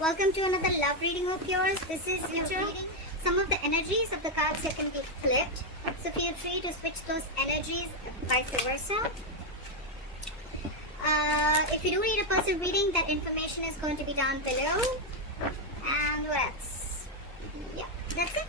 Welcome to another love reading of yours. This is reading some of the energies of the cards that can be flipped. So feel free to switch those energies, vice versa. If you do need a personal reading, that information is going to be down below. And what else? Yeah, that's it.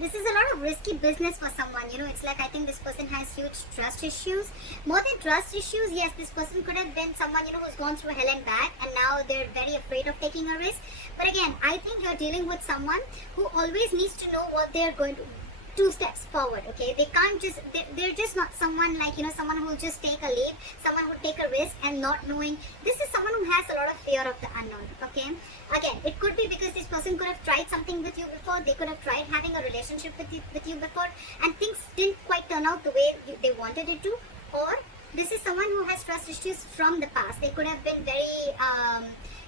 This is a lot of risky business for someone. You know, it's like I think this person has huge trust issues. More than trust issues, yes, this person could have been someone, you know, who's gone through hell and back and now they're very afraid of taking a risk. But again, I think you're dealing with someone who always needs to know what they're going to do. 2 steps forward, okay? They can't just, they're just not someone like, you know, someone who will just take a leap, someone who take a risk and not knowing. This is someone who has a lot of fear of the unknown, okay? Again, it could be because this person could have tried something with you before, they could have tried having a relationship with you before, and things didn't quite turn out the way they wanted it to, or this is someone who has trust issues from the past. They could have been very,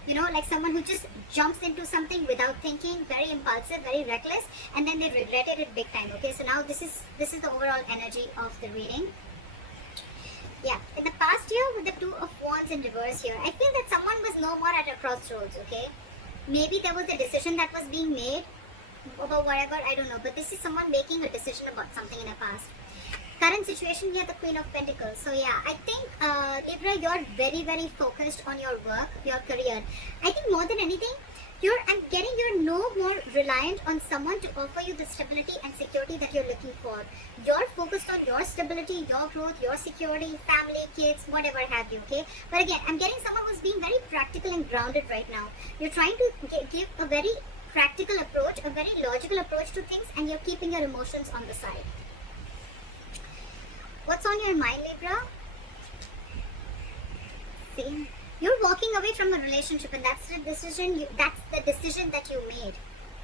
you know, like someone who just jumps into something without thinking, very impulsive, very reckless, and then they regretted it big time, okay? So now this is the overall energy of the reading. Yeah, in the past year with the 2 of Wands in reverse here, I feel that someone was no more at a crossroads, okay? Maybe there was a decision that was being made about whatever, I don't know, but this is someone making a decision about something in the past. Current situation here, the Queen of Pentacles. So yeah, I think Libra, you're very, very focused on your work, your career. I think more than anything, you're no more reliant on someone to offer you the stability and security that you're looking for. You're focused on your stability, your growth, your security, family, kids, whatever have you, okay? But again, I'm getting someone who's being very practical and grounded right now. You're trying to give a very practical approach, a very logical approach to things, and you're keeping your emotions on the side. What's on your mind, Libra? See, you're walking away from a relationship, and that's the decision. That's the decision that you made.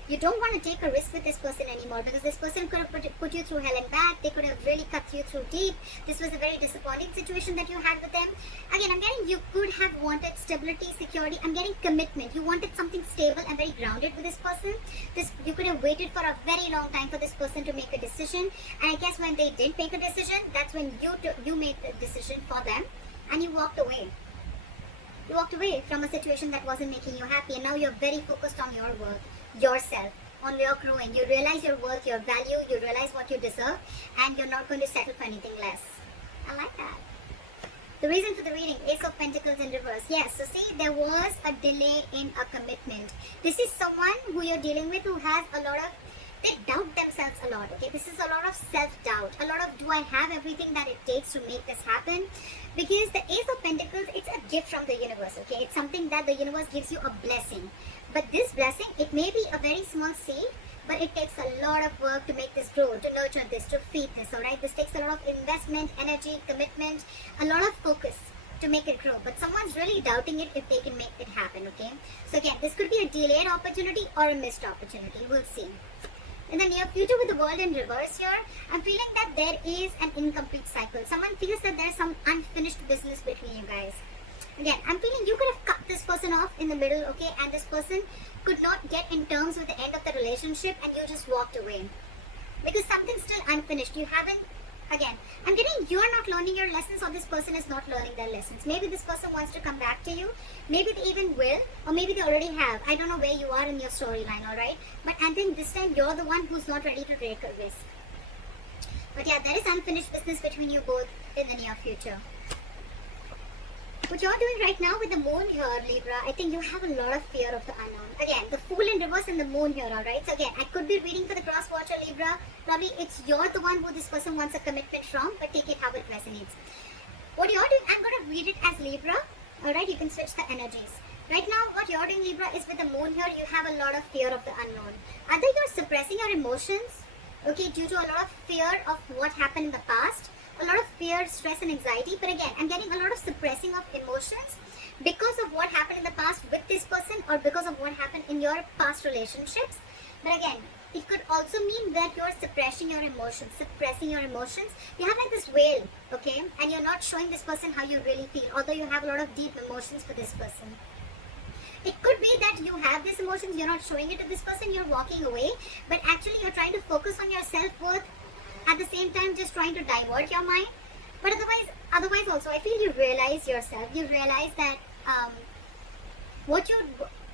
You don't want to take a risk with this person anymore because this person could have put you through hell and back. They could have really cut you through deep. This was a very disappointing situation that you had with them. Again, I'm getting you could have wanted stability, security. I'm getting commitment. You wanted something stable and very grounded with this person. You could have waited for a very long time for this person to make a decision. And I guess when they didn't make a decision, that's when you made the decision for them and you walked away. You walked away from a situation that wasn't making you happy, and now you're very focused on your work, yourself, on your growing. You realize your worth, your value, you realize what you deserve, and you're not going to settle for anything less. I like that. The reason for the reading, Ace of Pentacles in reverse. Yes, so see, there was a delay in a commitment. This is someone who you're dealing with who has a lot of, they doubt themselves a lot, okay? This is a lot of self-doubt, a lot of, do I have everything that it takes to make this happen? Because the Ace of Pentacles, it's a gift from the universe, okay? It's something that the universe gives you a blessing. But this blessing, it may be a very small seed, but it takes a lot of work to make this grow, to nurture this, to feed this, alright? This takes a lot of investment, energy, commitment, a lot of focus to make it grow. But someone's really doubting it if they can make it happen, okay? So again, this could be a delayed opportunity or a missed opportunity. We'll see. In the near future with the world in reverse here, I'm feeling that there is an incomplete cycle. Someone feels that there's some unfinished business between you guys. Again, I'm feeling you could have cut this person off in the middle, okay? And this person could not get in terms with the end of the relationship and you just walked away. Because something's still unfinished. You haven't, again, I'm getting you're not learning your lessons or this person is not learning their lessons. Maybe this person wants to come back to you. Maybe they even will, or maybe they already have. I don't know where you are in your storyline, alright? But I think this time you're the one who's not ready to take a risk. But yeah, there is unfinished business between you both in the near future. What you're doing right now with the moon here, Libra, I think you have a lot of fear of the unknown. Again, the Fool in reverse and the moon here, alright? So again, I could be reading for the cross watcher, Libra. Probably you're the one who this person wants a commitment from, but take it how it resonates. What you're doing, I'm going to read it as Libra. Alright, you can switch the energies. Right now, what you're doing, Libra, is with the moon here, you have a lot of fear of the unknown. Either you're suppressing your emotions, okay, due to a lot of fear of what happened in the past, a lot of fear, stress and anxiety. But again, I'm getting a lot of suppressing of emotions because of what happened in the past with this person or because of what happened in your past relationships. But again, it could also mean that you're suppressing your emotions. You have like this veil, okay? And you're not showing this person how you really feel, although you have a lot of deep emotions for this person. It could be that you have these emotions, you're not showing it to this person, you're walking away, but actually you're trying to focus on your self-worth, at the same time just trying to divert your mind. But otherwise also, I feel you realize yourself. You realize that what you,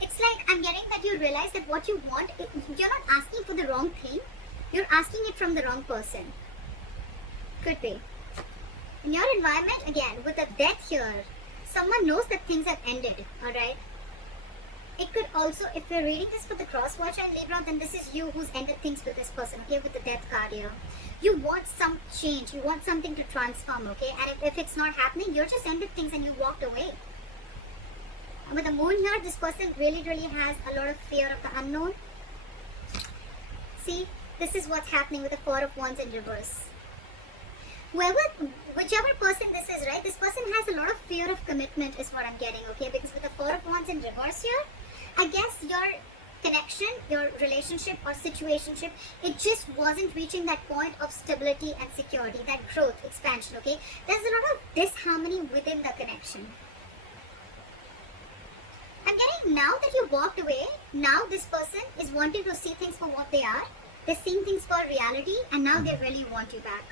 it's like I'm getting that you realize that what you want, you're not asking for the wrong thing. You're asking it from the wrong person. Could be. In your environment, again, with a death here, someone knows that things have ended, alright? It could also, if you're reading this for the cross watcher and Libra, then this is you who's ended things with this person, okay, with the death card here. You want some change, you want something to transform, okay? And if it's not happening, you're just ended things and you walked away. And with the moon here, this person really has a lot of fear of the unknown. See, this is what's happening with the Four of Wands in reverse. Whichever person this is, right, this person has a lot of fear of commitment is what I'm getting, okay? Because with the Four of Wands in reverse here, I guess your connection, your relationship or situationship, it just wasn't reaching that point of stability and security, that growth, expansion, okay? There's a lot of disharmony within the connection. I'm getting now that you walked away, now this person is wanting to see things for what they are. They're seeing things for reality and now they really want you back.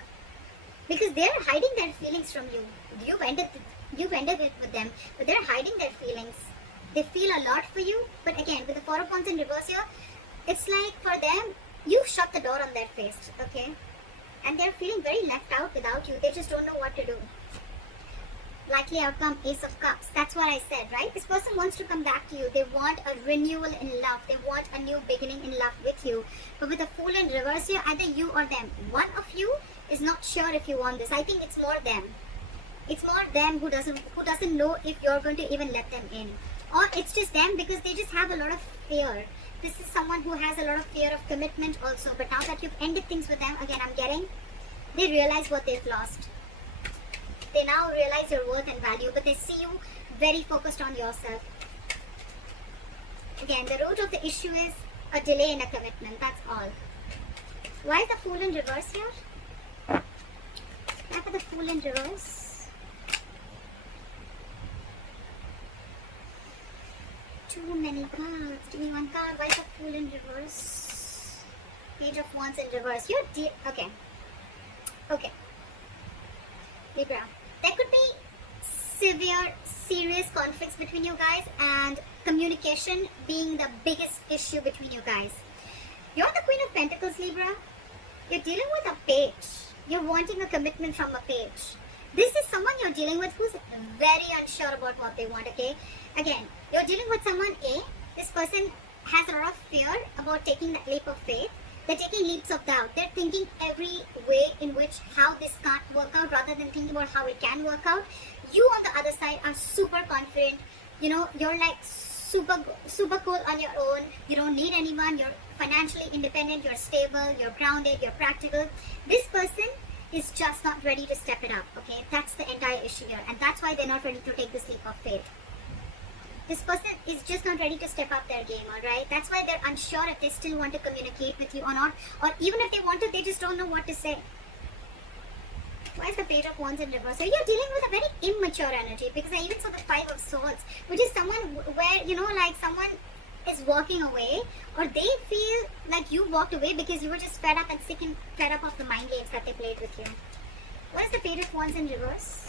Because they're hiding their feelings from you. You've ended it with them, but they're hiding their feelings. They feel a lot for you, but again, with the Four of Wands in reverse here, it's like for them, you shut the door on their face, okay? And they're feeling very left out without you. They just don't know what to do. Likely outcome, Ace of Cups. That's what I said, right? This person wants to come back to you. They want a renewal in love. They want a new beginning in love with you. But with the Fool in reverse here, either you or them. One of you is not sure if you want this. I think it's more them. It's more them who doesn't know if you're going to even let them in. Or it's just them because they just have a lot of fear. This is someone who has a lot of fear of commitment also. But now that you've ended things with them, again I'm getting, they realize what they've lost. They now realize your worth and value, but they see you very focused on yourself. Again, the root of the issue is a delay in a commitment. That's all. Why is the Fool in reverse here? Why for the Fool in reverse? Too many cards. Give me one card. Why is the Fool in reverse? Page of Wands in reverse. You're okay. Okay. Libra. There could be severe, serious conflicts between you guys and communication being the biggest issue between you guys. You're the Queen of Pentacles, Libra. You're dealing with a page. You're wanting a commitment from a page. This is someone you're dealing with who's very unsure about what they want, okay? Again, you're dealing with someone A. This person has a lot of fear about taking that leap of faith. They're taking leaps of doubt. They're thinking every way in which how this can't work out rather than thinking about how it can work out. You on the other side are super confident. You know, you're like super cool on your own. You don't need anyone. You're financially independent. You're stable. You're grounded. You're practical. This person is just not ready to step it up, okay? That's the entire issue here. And that's why they're not ready to take this leap of faith. This person is just not ready to step up their game, alright? That's why they're unsure if they still want to communicate with you or not. Or even if they want to, they just don't know what to say. Why is the Page of Wands in reverse? So you're dealing with a very immature energy because I even saw the Five of Swords, which is someone where, you know, like someone is walking away or they feel like you walked away because you were just fed up and sick and fed up of the mind games that they played with you. What is the Page of Wands in reverse?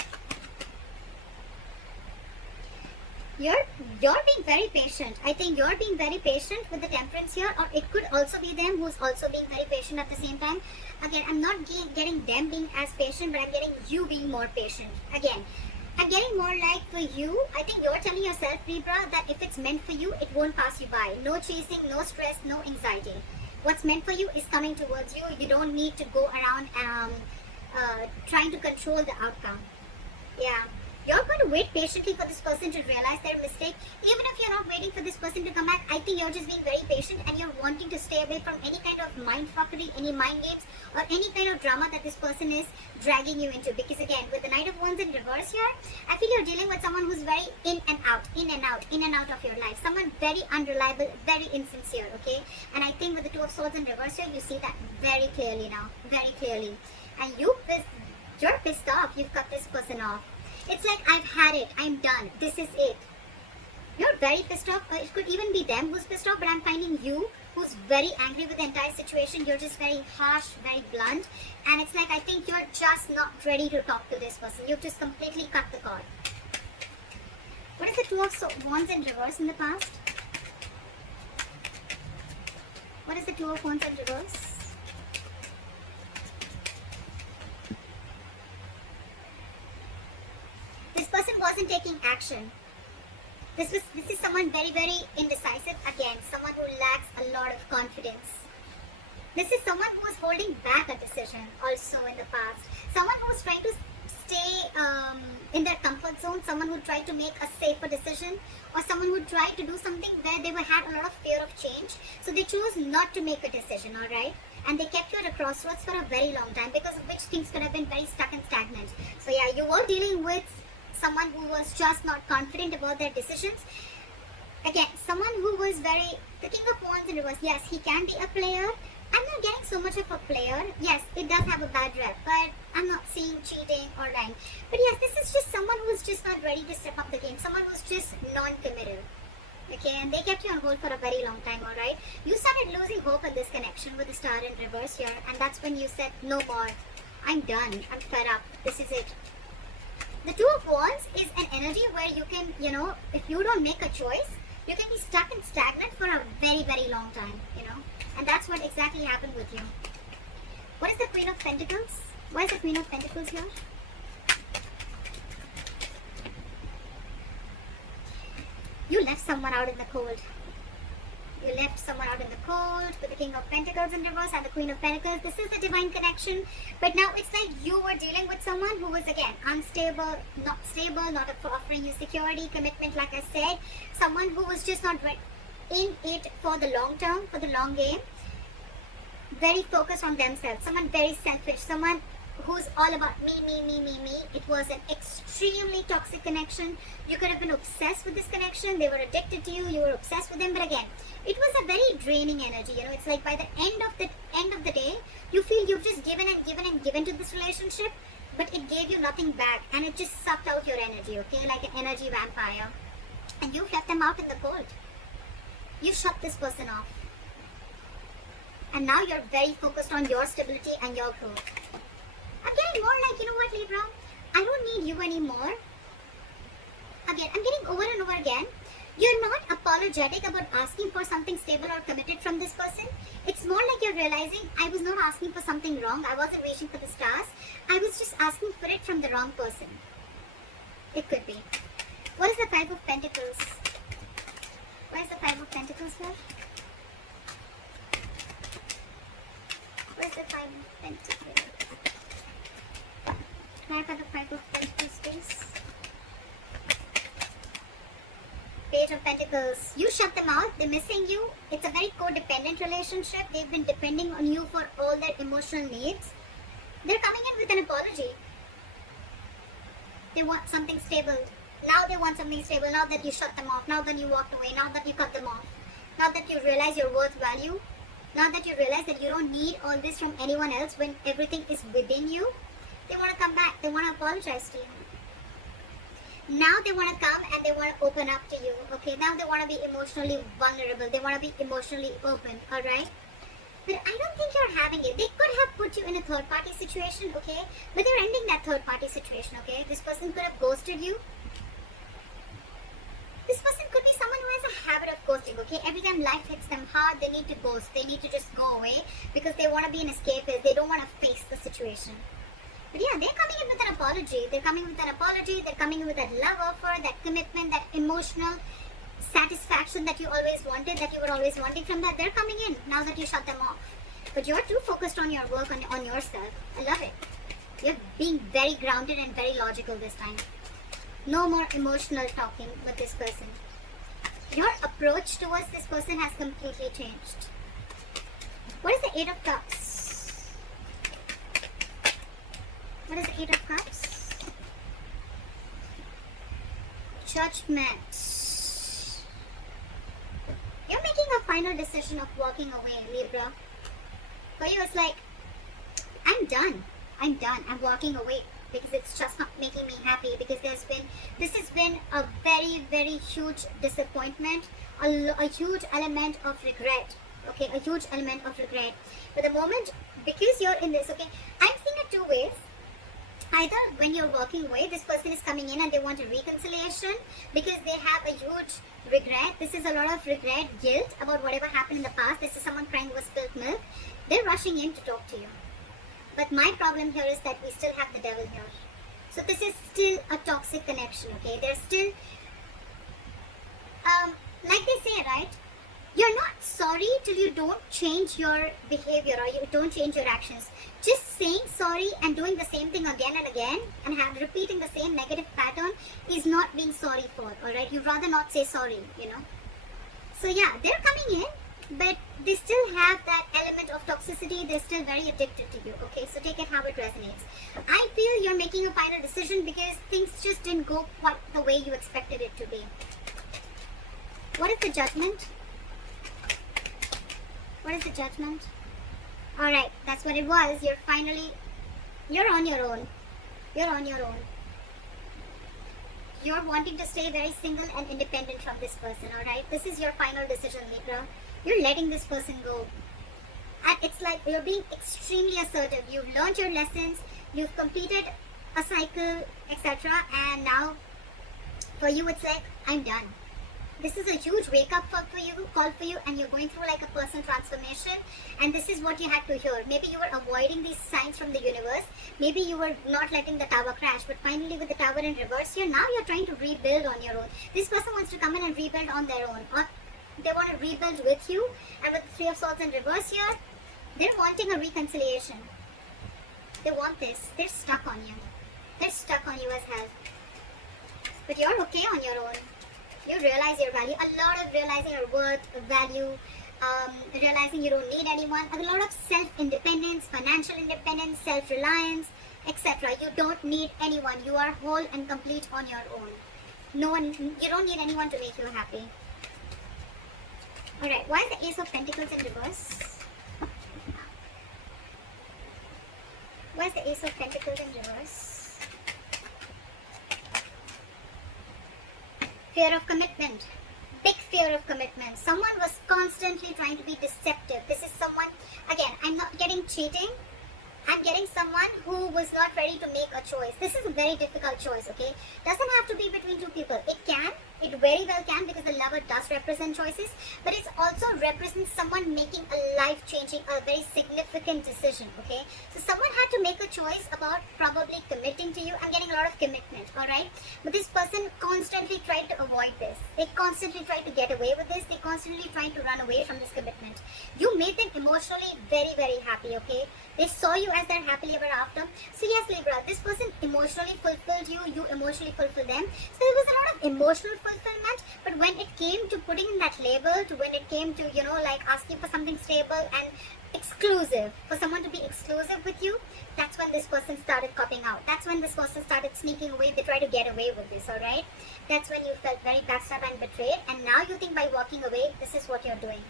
You're being very patient. I think you're being very patient with the Temperance here, or it could also be them who's also being very patient at the same time. Again, I'm not getting them being as patient, but I'm getting you being more patient. Again, I'm getting more like for you, I think you're telling yourself, Libra, that if it's meant for you, it won't pass you by. No chasing, no stress, no anxiety. What's meant for you is coming towards you. You don't need to go around trying to control the outcome. Yeah. You're going to wait patiently for this person to realize their mistake. Even if you're not waiting for this person to come back, I think you're just being very patient and you're wanting to stay away from any kind of mind fuckery, any mind games, or any kind of drama that this person is dragging you into. Because again, with the Knight of Wands in reverse here, I feel you're dealing with someone who's very in and out of your life. Someone very unreliable, very insincere, okay? And I think with the Two of Swords in reverse here, you see that very clearly now, very clearly. And you're pissed off. You've cut this person off. It's like, I've had it. I'm done. This is it. You're very pissed off. It could even be them who's pissed off, but I'm finding you who's very angry with the entire situation. You're just very harsh, very blunt, and it's like, I think you're just not ready to talk to this person. You've just completely cut the cord. What is the Two of Wands in reverse in the past? What is the Two of Wands in reverse? This person wasn't taking action. This is someone very, very indecisive again. Someone who lacks a lot of confidence. This is someone who was holding back a decision also in the past. Someone who was trying to stay in their comfort zone. Someone who tried to make a safer decision. Or someone who tried to do something where they had a lot of fear of change. So they chose not to make a decision, alright? And they kept you at a crossroads for a very long time, because of which things could have been very stuck and stagnant. So yeah, you were dealing with someone who was just not confident about their decisions. Again, someone who was very, the King of Wands in reverse, yes, he can be a player. I'm not getting so much of a player. Yes, it does have a bad rep, but I'm not seeing cheating or lying. But yes, this is just someone who's just not ready to step up the game. Someone who's just non-committal. Okay, and they kept you on hold for a very long time, alright? You started losing hope in this connection with the star in reverse here, and that's when you said, no more. I'm done. I'm fed up. This is it. The Two of Wands is an energy where you can, if you don't make a choice, you can be stuck and stagnant for a very, very long time, And that's what exactly happened with you. What is the Queen of Pentacles? Why is the Queen of Pentacles here? You left someone out in the cold. You left someone out in the cold with the King of Pentacles in reverse and the Queen of Pentacles. This is a divine connection. But now it's like you were dealing with someone who was, again, unstable, not stable, not offering you security, commitment, like I said. Someone who was just not in it for the long term, for the long game. Very focused on themselves. Someone very selfish. Someone who's all about me, me, me, me, me. It was an extremely toxic connection. You could have been obsessed with this connection. They were addicted to you. You were obsessed with them. But again, it was a very draining energy. It's like by the end of the day, you feel you've just given and given and given to this relationship, but it gave you nothing back, and it just sucked out your energy. Okay, like an energy vampire, and you left them out in the cold. You shut this person off, and now you're very focused on your stability and your growth. I'm getting more like, you know what, Libra? I don't need you anymore. Again, I'm getting over and over again. You're not apologetic about asking for something stable or committed from this person. It's more like you're realizing, I was not asking for something wrong. I wasn't reaching for the stars. I was just asking for it from the wrong person. It could be. What is the Five of Pentacles? Where is the Five of Pentacles here? Where's the Five of Pentacles? Can I have the Five of Pentacles, please? Page of Pentacles. You shut them out. They're missing you. It's a very codependent relationship. They've been depending on you for all their emotional needs. They're coming in with an apology. They want something stable. Now they want something stable. Now that you shut them off. Now that you walked away. Now that you cut them off. Now that you realize your worth value. Now that you realize that you don't need all this from anyone else when everything is within you. They want to come back. They want to apologize to you. Now they want to come and they want to open up to you. Okay, now they want to be emotionally vulnerable. They want to be emotionally open. Alright? But I don't think you're having it. They could have put you in a third party situation. Okay? But they're ending that third party situation. Okay? This person could have ghosted you. This person could be someone who has a habit of ghosting. Okay? Every time life hits them hard, they need to ghost. They need to just go away because they want to be an escapist. They don't want to face the situation. But yeah, they're coming in with an apology. They're coming with an apology. They're coming in with that love offer, that commitment, that emotional satisfaction that you always wanted, that you were always wanting from that. They're coming in now that you shut them off. But you're too focused on your work, on yourself. I love it. You're being very grounded and very logical this time. No more emotional talking with this person. Your approach towards this person has completely changed. What is the Eight of Cups? What is the Eight of Cups? Judgment. You're making a final decision of walking away, Libra. For you, it's like, I'm done. I'm done. I'm walking away because it's just not making me happy. Because this has been a very, very huge disappointment, a huge element of regret. okay, a huge element of regret. But the moment, because you're in this, okay, I'm seeing it two ways. Either when you're walking away, this person is coming in and they want a reconciliation because they have a huge regret. This is a lot of regret, guilt about whatever happened in the past. This is someone crying over spilt milk. They're rushing in to talk to you. But my problem here is that we still have the devil here. So this is still a toxic connection, okay? There's still, like they say, right? You're not sorry till you don't change your behavior or you don't change your actions. Just saying sorry and doing the same thing again and again and repeating the same negative pattern is not being sorry for, alright? You'd rather not say sorry, you know? So yeah, they're coming in, but they still have that element of toxicity. They're still very addicted to you, okay? So take it how it resonates. I feel you're making a final decision because things just didn't go quite the way you expected it to be. What is the judgment? What is the judgment? Alright, that's what it was. You're on your own. You're on your own. You're wanting to stay very single and independent from this person, alright? This is your final decision, Libra. You're letting this person go. And it's like you're being extremely assertive. You've learned your lessons. You've completed a cycle, etc. And now, for you, it's like, I'm done. This is a huge wake-up call for you, and you're going through like a personal transformation, and this is what you had to hear. Maybe you were avoiding these signs from the universe. Maybe you were not letting the tower crash, but finally with the tower in reverse here, now you're trying to rebuild on your own. This person wants to come in and rebuild on their own, or they want to rebuild with you, and with the Three of Swords in reverse here, they're wanting a reconciliation. They want this. They're stuck on you. They're stuck on you as hell. But you're okay on your own. You realize your value, a lot of realizing your worth, value, realizing you don't need anyone, a lot of self-independence, financial independence, self-reliance, etc. You don't need anyone. You are whole and complete on your own. You don't need anyone to make you happy. Alright, why is the Ace of Pentacles in reverse? Why is the Ace of Pentacles in reverse? Fear of commitment. Big fear of commitment. Someone was constantly trying to be deceptive. This is someone, again, I'm not getting cheating. I'm getting someone who was not ready to make a choice. This is a very difficult choice, okay? Doesn't have to be between two people. It can. It very well can, because the lover does represent choices. But it also represents someone making a life-changing, a very significant decision, okay? So someone had to make a choice about probably committing to you. I'm getting a lot of commitment, alright? But this person constantly tried to avoid this. They constantly tried to get away with this. They constantly tried to run away from this commitment. You made them emotionally very, very happy, okay? They saw you as their happily ever after. So yes, Libra, this person emotionally fulfilled you. You emotionally fulfilled them. So there was a lot of emotional fulfillment. But when it came to putting in that label, to when it came to, you know, like asking for something stable and exclusive, for someone to be exclusive with you, that's when this person started copping out. That's when this person started sneaking away. They tried to get away with this, alright? That's when you felt very backstabbed and betrayed. And now you think by walking away, this is what you're doing.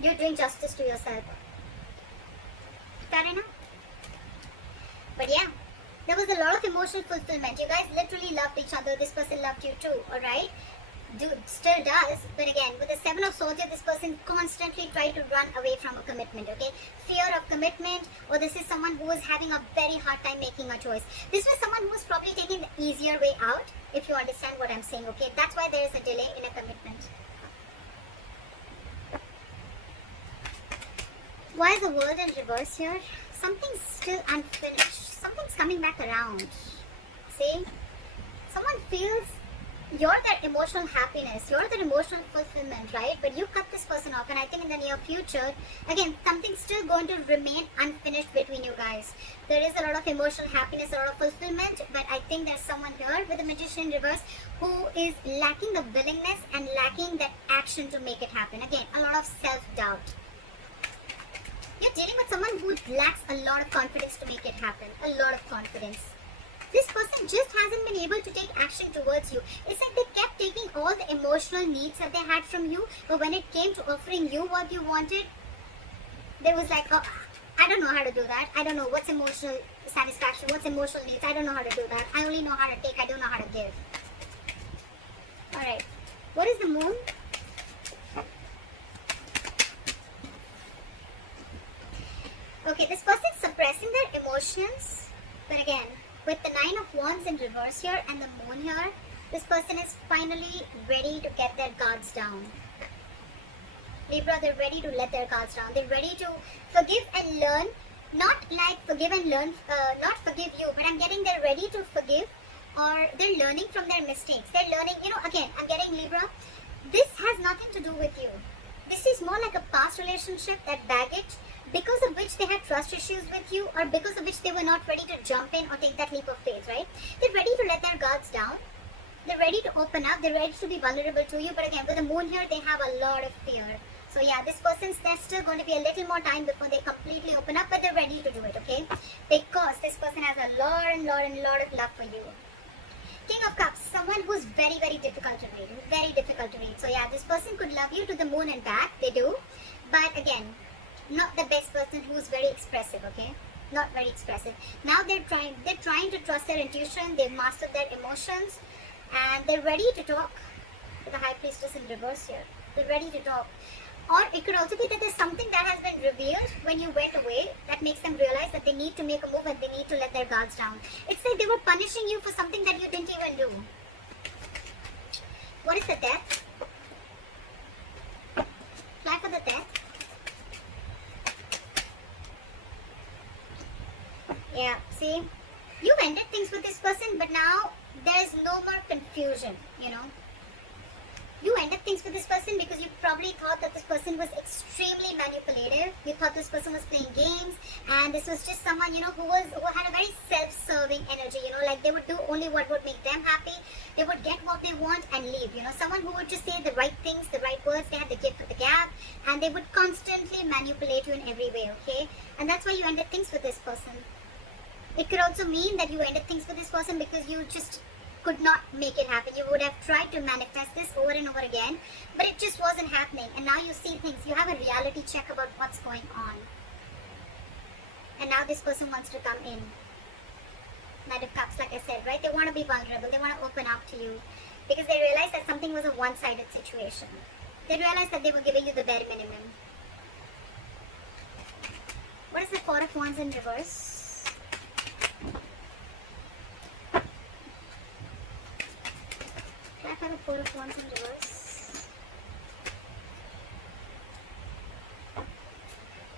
You're doing justice to yourself. Fair enough? But yeah, there was a lot of emotional fulfillment. You guys literally loved each other. This person loved you too, alright? Still does. But again, with the Seven of Swords, this person constantly tried to run away from a commitment, okay? Fear of commitment, or this is someone who was having a very hard time making a choice. This was someone who was probably taking the easier way out, if you understand what I'm saying, okay? That's why there is a delay in a commitment. Why is the World in reverse here? Something's still unfinished. Something's coming back around. See? Someone feels you're their emotional happiness. You're their emotional fulfillment, right? But you cut this person off, and I think in the near future, again, something's still going to remain unfinished between you guys. There is a lot of emotional happiness, a lot of fulfillment, but I think there's someone here with the Magician in reverse who is lacking the willingness and lacking that action to make it happen. Again, a lot of self-doubt. You're dealing with someone who lacks a lot of confidence to make it happen. A lot of confidence. This person just hasn't been able to take action towards you. It's like they kept taking all the emotional needs that they had from you, but when it came to offering you what you wanted, there was like, oh, I don't know how to do that. I don't know what's emotional satisfaction, what's emotional needs. I don't know how to do that. I only know how to take. I don't know how to give. Alright. What is the Moon? Okay, this person is suppressing their emotions, but again, with the Nine of Wands in reverse here and the Moon here, this person is finally ready to get their guards down. Libra, they're ready to let their guards down. They're ready to forgive and learn. Not like forgive and learn, not forgive you, but I'm getting they're ready to forgive, or they're learning from their mistakes. They're learning, again, I'm getting Libra. This has nothing to do with you. This is more like a past relationship, that baggage, because of which they had trust issues with you, or because of which they were not ready to jump in or take that leap of faith, right? They're ready to let their guards down. They're ready to open up. They're ready to be vulnerable to you. But again, with the Moon here, they have a lot of fear. So yeah, this person's, there's still going to be a little more time before they completely open up, but they're ready to do it, okay? Because this person has a lot of love for you. King of Cups, someone who's very, very difficult to read. Very difficult to read. So yeah, this person could love you to the moon and back. They do. But again, not the best person who's very expressive, okay? Not very expressive. Now they're trying to trust their intuition. They've mastered their emotions. And they're ready to talk. With the High Priestess in reverse here. They're ready to talk. Or it could also be that there's something that has been revealed when you went away that makes them realize that they need to make a move and they need to let their guards down. It's like they were punishing you for something that you didn't even do. What is the Death? Fly for the Death. Yeah, see? You've ended things with this person, but now there's no more confusion, You ended things with this person because you probably thought that this person was extremely manipulative. You thought this person was playing games, and this was just someone, who had a very self-serving energy, like they would do only what would make them happy. They would get what they want and leave, someone who would just say the right things, the right words. They had the gift of the gab, and they would constantly manipulate you in every way, okay? And that's why you ended things with this person. It could also mean that you ended things with this person because you just could not make it happen. You would have tried to manifest this over and over again, but it just wasn't happening. And now you see things. You have a reality check about what's going on. And now this person wants to come in. Knight of Cups, like I said, right? They want to be vulnerable. They want to open up to you because they realized that something was a one-sided situation. They realized that they were giving you the bare minimum. What is the Four of Wands in reverse? I have a Four of Wands in reverse.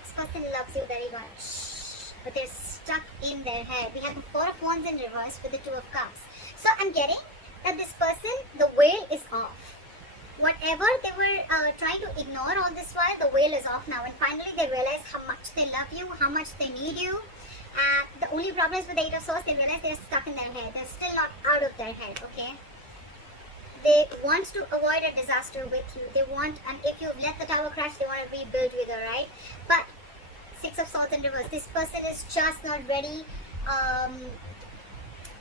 This person loves you very much, but they're stuck in their head. We have the Four of Wands in reverse with the Two of Cups. So I'm getting that this person, the veil is off. Whatever they were trying to ignore all this while, the veil is off now. And finally they realize how much they love you, how much they need you. The only problem is with the Eight of Swords, they realize they're stuck in their head. They're still not out of their head, okay? They want to avoid a disaster with you. They want, and if you've let the tower crash, they want to rebuild with you, right? But Six of Swords in reverse. This person is just not ready.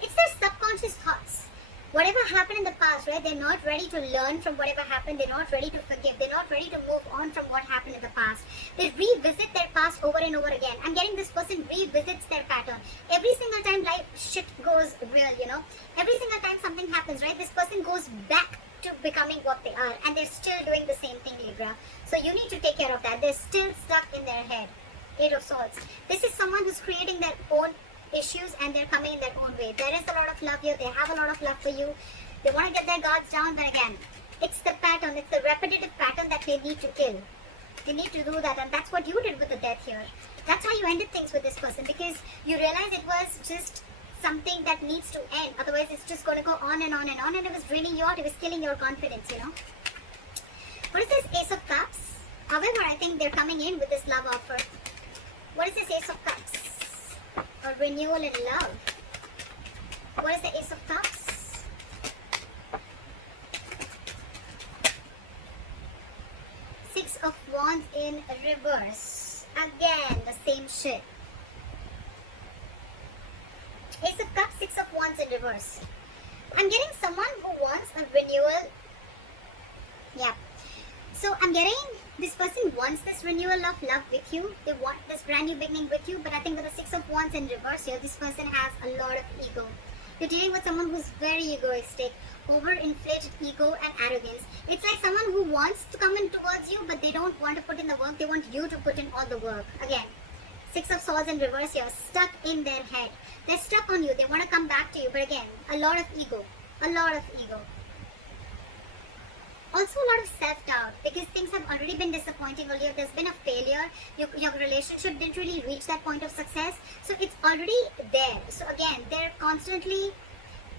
It's their subconscious thoughts. Whatever happened in the past, right? They're not ready to learn from whatever happened. They're not ready to forgive. They're not ready to move on from what happened in the past. They revisit their past over and over again. I'm getting this person revisits their pattern. Every single time life shit goes real, Every single time something happens, right? This person goes back to becoming what they are. And they're still doing the same thing, Libra. So you need to take care of that. They're still stuck in their head. Eight of Swords. This is someone who's creating their own issues and they're coming in their own way. There is a lot of love here. They have a lot of love for you. They want to get their guards down, but again, it's the pattern. It's the repetitive pattern that they need to kill. They need to do that, and that's what you did with the Death here. That's how you ended things with this person, because you realized it was just something that needs to end. Otherwise, it's just going to go on and on and on, and it was draining you out. It was killing your confidence, What is this Ace of Cups? However, I think they're coming in with this love offer. What is this Ace of Cups? A renewal in love. What is the Ace of Cups? Six of Wands in reverse. Again, the same shit. Ace of Cups, Six of Wands in reverse. I'm getting someone who wants a renewal. Yeah. So I'm getting this person wants this renewal of love with you. They want this brand new beginning with you. But I think with the Six of Wands in reverse here, this person has a lot of ego. You're dealing with someone who's very egoistic, overinflated ego and arrogance. It's like someone who wants to come in towards you, but they don't want to put in the work. They want you to put in all the work. Again, Six of Swords in reverse here, stuck in their head. They're stuck on you. They want to come back to you, but again, a lot of ego. A lot of ego. Also a lot of self-doubt, because things have already been disappointing earlier. There's been a failure. Your relationship didn't really reach that point of success. So it's already there. So again, they're constantly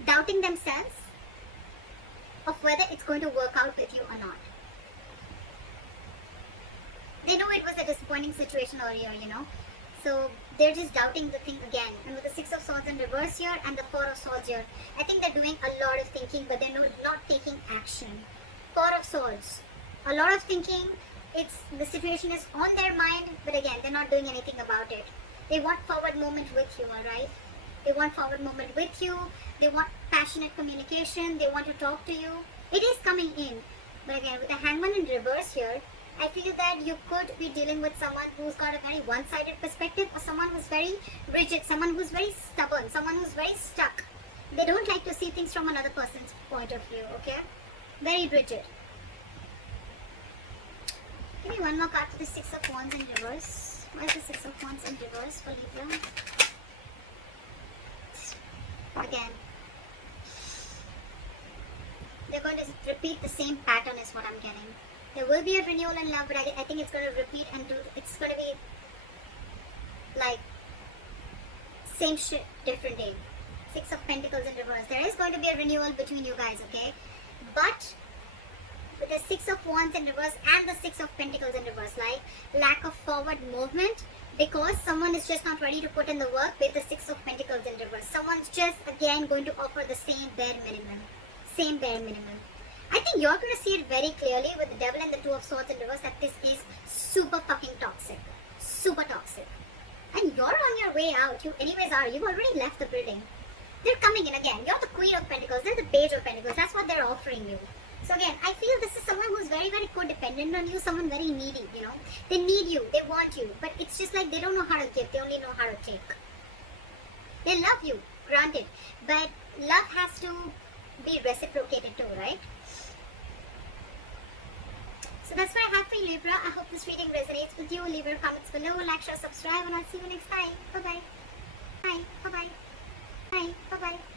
doubting themselves of whether it's going to work out with you or not. They know it was a disappointing situation earlier, you know. So they're just doubting the thing again. And with the Six of Swords in reverse here and the Four of Swords here, I think they're doing a lot of thinking, but they're not taking action. Four of Swords, a lot of thinking. The situation is on their mind, but again, they're not doing anything about it. They want forward movement with you, alright? They want forward movement with you. They want passionate communication. They want to talk to you. It is coming in. But again, with the Hangman in reverse here, I feel that you could be dealing with someone who's got a very one-sided perspective, or someone who's very rigid, someone who's very stubborn, someone who's very stuck. They don't like to see things from another person's point of view, okay? Very rigid. Give me one more card for the Six of Wands in reverse. Why is the Six of Wands in reverse for Libra? Again, they're going to repeat the same pattern is what I'm getting. There will be a renewal in love, but I think it's going to repeat and it's going to be like same shit, different day. Six of Pentacles in reverse. There is going to be a renewal between you guys, okay? But with the Six of Wands in reverse and the Six of Pentacles in reverse, like lack of forward movement, because someone is just not ready to put in the work with the Six of Pentacles in reverse. Someone's just again going to offer the same bare minimum. Same bare minimum. I think you're going to see it very clearly with the Devil and the Two of Swords in reverse that this is super fucking toxic. Super toxic. And you're on your way out. You anyways are. You've already left the building. They're coming in again. You're the Queen of Pentacles. They're the Page of Pentacles. That's what they're offering you. So again, I feel this is someone who's very, very codependent on you. Someone very needy, you know. They need you. They want you. But it's just like they don't know how to give. They only know how to take. They love you. Granted. But love has to be reciprocated too, right? So that's what I have for you, Libra. I hope this reading resonates with you. Leave your comments below, like, share, subscribe, and I'll see you next time. Bye-bye. Bye. Bye-bye. Bye. Bye-bye.